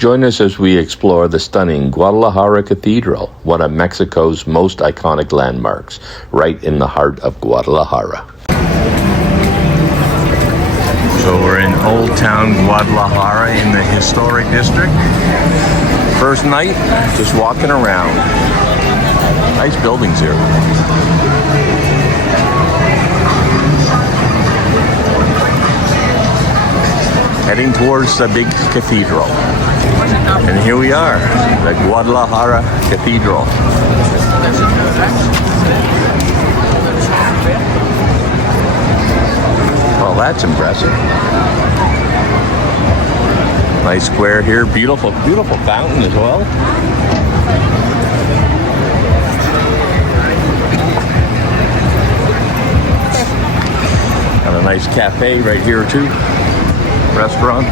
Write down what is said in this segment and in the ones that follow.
Join us as we explore the stunning Guadalajara Cathedral, one of Mexico's most iconic landmarks, right in the heart of Guadalajara. So we're in Old Town Guadalajara in the historic district. First night, just walking around. Nice buildings here. Heading towards the big cathedral. And here we are, the Guadalajara Cathedral. Well, that's impressive. Nice square here, beautiful, beautiful fountain as well. Got a nice cafe right here too. Restaurant.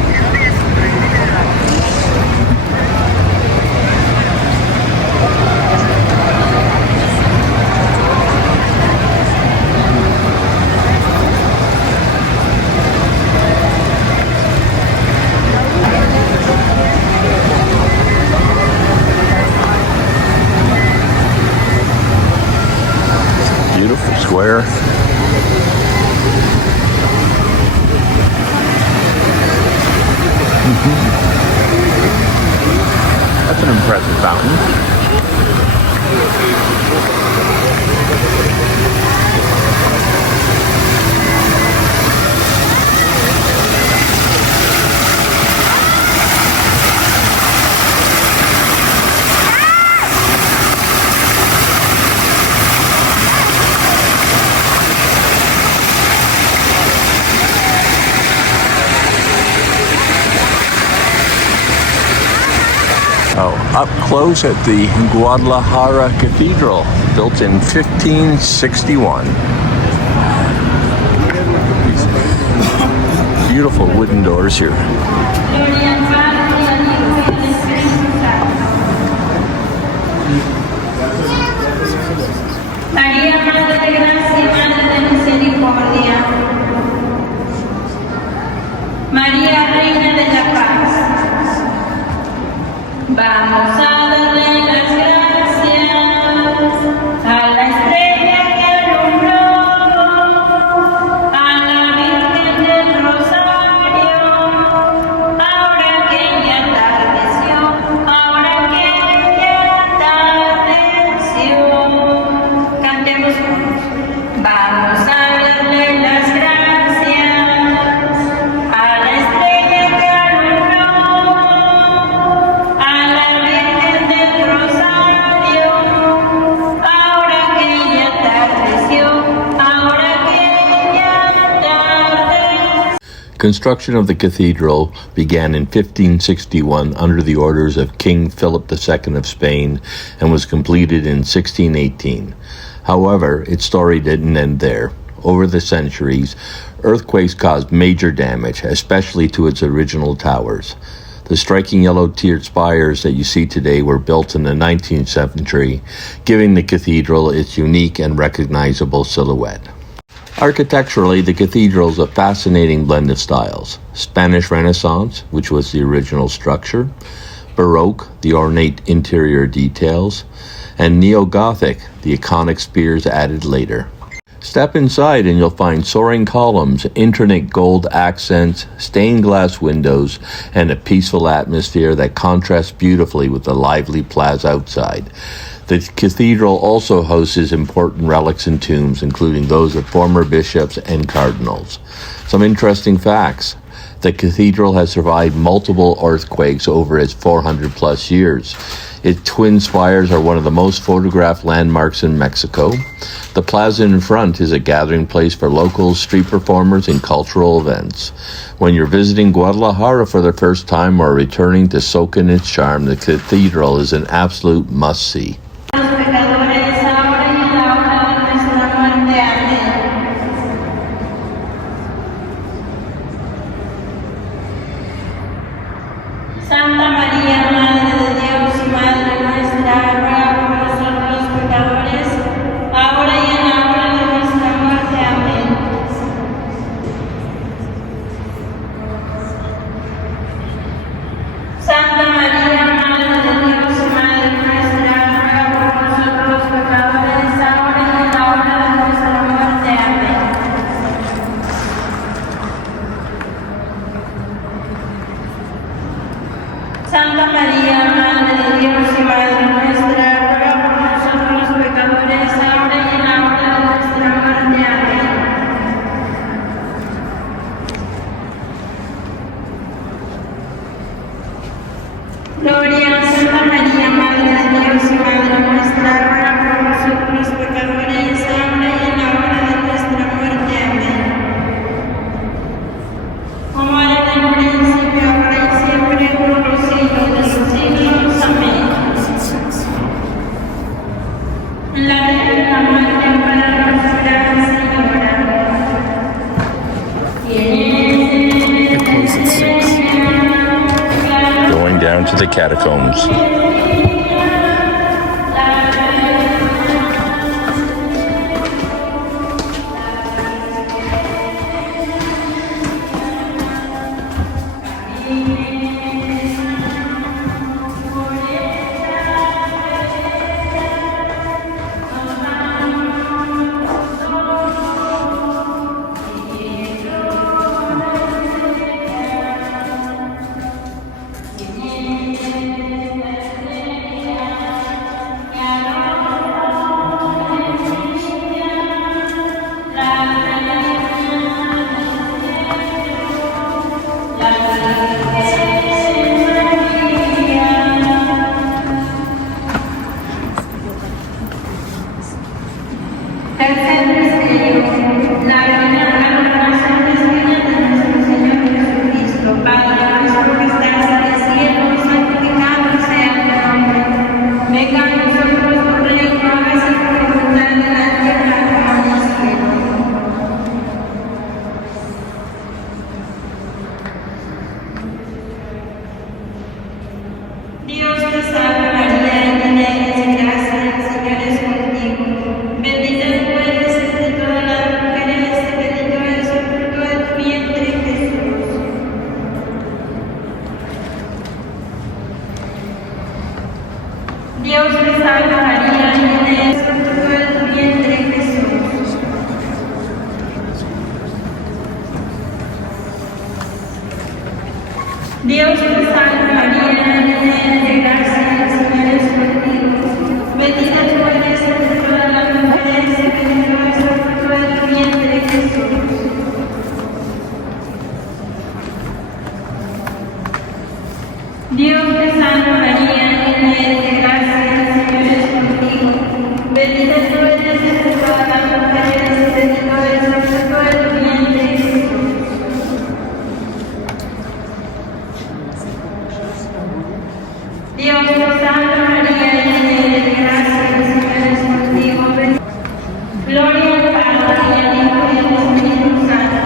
Beautiful square. That's an impressive fountain. Up close at the Guadalajara Cathedral, built in 1561. Beautiful wooden doors here. María, Madre de Gracia, Madre de Misericordia. María, Reina de la Paz. Vamos a darle las gracias a la estrella que alumbró, a la Virgen del Rosario, ahora que ya atardeció, ahora que ya atardeció. Cantemos juntos. Vamos a darle las gracias a la estrella que alumbró, a la Virgen del Rosario, ahora que ya atardeció, ahora que ya atardeció. Construction of the cathedral began in 1561 under the orders of King Philip II of Spain and was completed in 1618. However, its story didn't end there. Over the centuries, earthquakes caused major damage, especially to its original towers. The striking yellow-tiered spires that you see today were built in the 19th century, giving the cathedral its unique and recognizable silhouette. Architecturally, the cathedral is a fascinating blend of styles. Spanish Renaissance, which was the original structure, Baroque, the ornate interior details, and Neo-Gothic, the iconic spires added later. Step inside and you'll find soaring columns, intricate gold accents, stained glass windows, and a peaceful atmosphere that contrasts beautifully with the lively plaza outside. The cathedral also hosts important relics and tombs, including those of former bishops and cardinals. Some interesting facts. The cathedral has survived multiple earthquakes over its 400 plus years. Its twin spires are one of the most photographed landmarks in Mexico. The plaza in front is a gathering place for locals, street performers, and cultural events. When you're visiting Guadalajara for the first time or returning to soak in its charm, the cathedral is an absolute must-see. Santa María, Madre de Dios y Madre nuestra, ruega por nosotros los pecadores, ahora y en la hora de nuestra muerte. Amén. Santa María, Santa María, Madre de Dios y Madre nuestra, ruega por nosotros los pecadores, ahora y en la hora de nuestra muerte. Amén. Gloria a Santa María, Madre de Dios y Madre nuestra, ruega por nosotros los pecadores, ahora y en la hora de nuestra muerte. Amén. Como era en el principio, ahora y siempre, por los siglos de los siglos. Amén. En la vida y en la muerte, amparanos, Gran Señora. Going down to the catacombs. Dios te salve María, llena de gracia, el Señor es contigo. Bendita tú eres entre todas las mujeres y bendito es el fruto de tu vientre, Jesús. Dios te salve María, llena de gracia, el Señor es contigo. Bendita tú eres entre todas las mujeres y bendito es el fruto de tu vientre, Jesús. Dios te salve María, llena de gracia, el Señor es contigo. Gloria al Padre, y al Hijo, y al Espíritu Santo.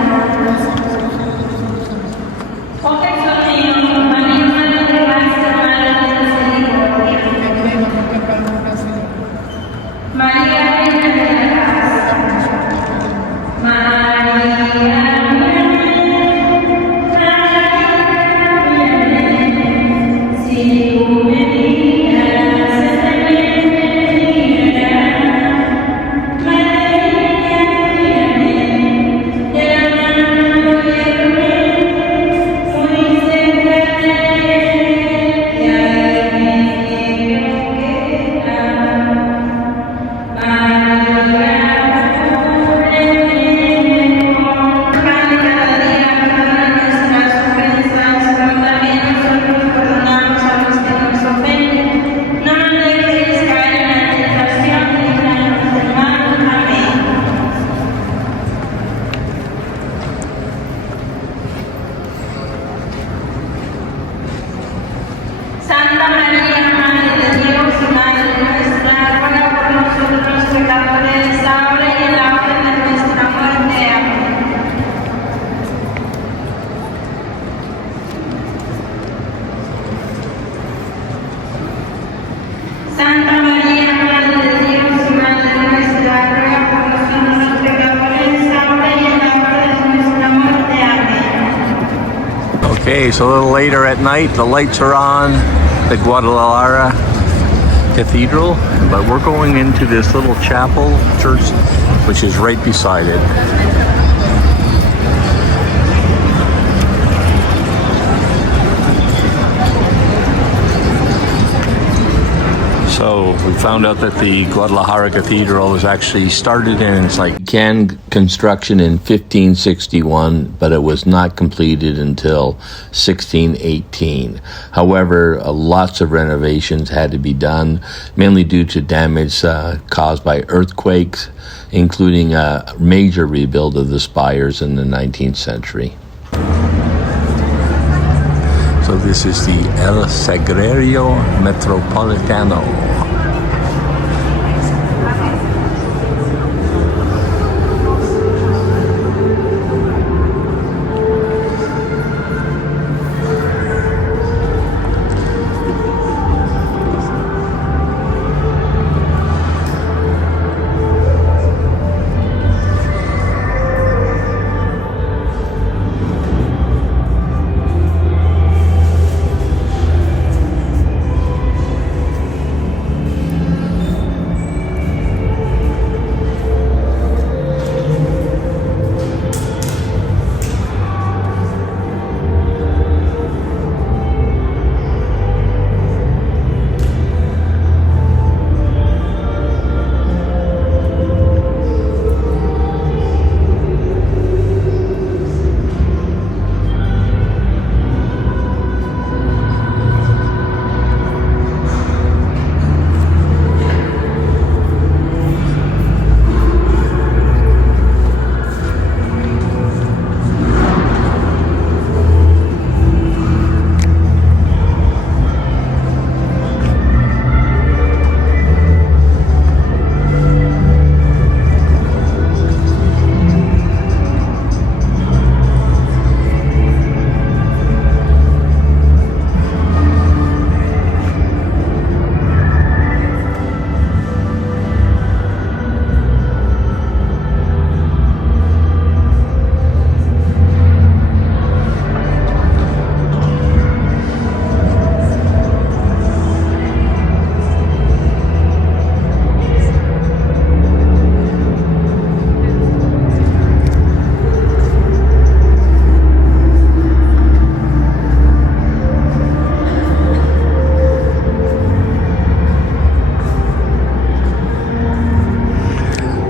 Oh Jesús mío, María, Madre de gracia, Madre de misericordia. María, Reina de la paz. María. Santa María, Madre de Dios y Madre nuestra, ruega por nosotros los pecadores, ahora y en la hora de nuestra muerte. Amén. Santa María, Madre de Dios y Madre nuestra, ruega por nosotros los pecadores, ahora y en la hora de nuestra muerte. Amén. Okay, so a little later at night, the lights are on the Guadalajara Cathedral, but we're going into this little chapel church, which is right beside it. So we found out that the Guadalajara Cathedral was actually started in began construction in 1561, but it was not completed until 1618. However, lots of renovations had to be done, mainly due to damage caused by earthquakes, including a major rebuild of the spires in the 19th century. So this is the El Sagrario Metropolitano.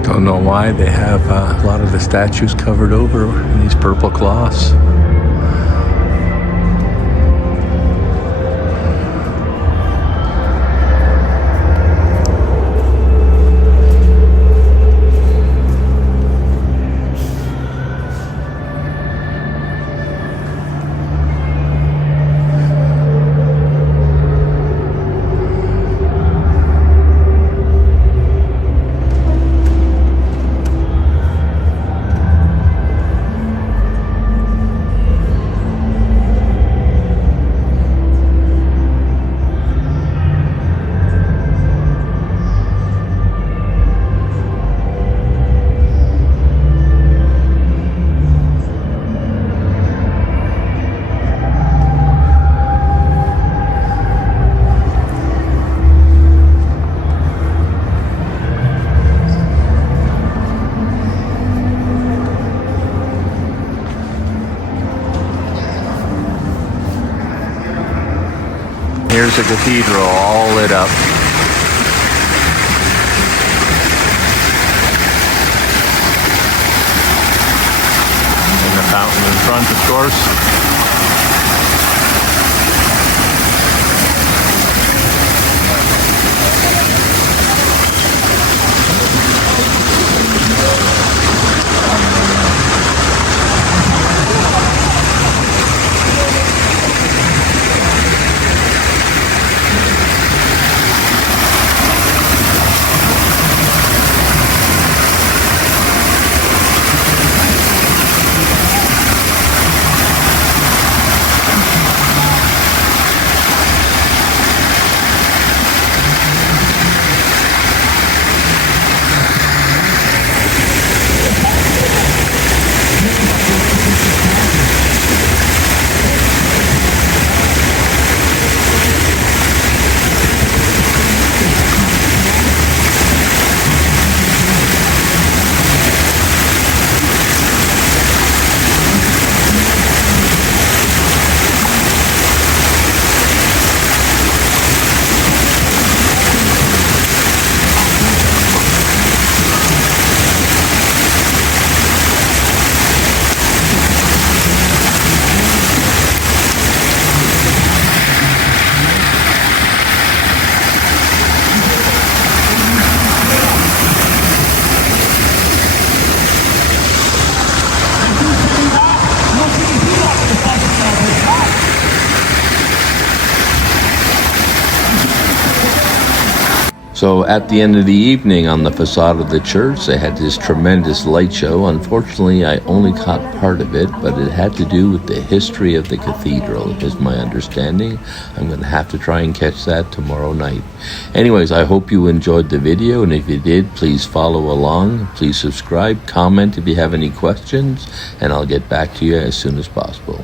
Don't know why they have a lot of the statues covered over in these purple cloths. Here's the cathedral all lit up. And the fountain in front, of course. So at the end of the evening on the facade of the church, they had this tremendous light show. Unfortunately, I only caught part of it, but it had to do with the history of the cathedral, is my understanding. I'm going to have to try and catch that tomorrow night. Anyways, I hope you enjoyed the video, and if you did, please follow along. Please subscribe, comment if you have any questions, and I'll get back to you as soon as possible.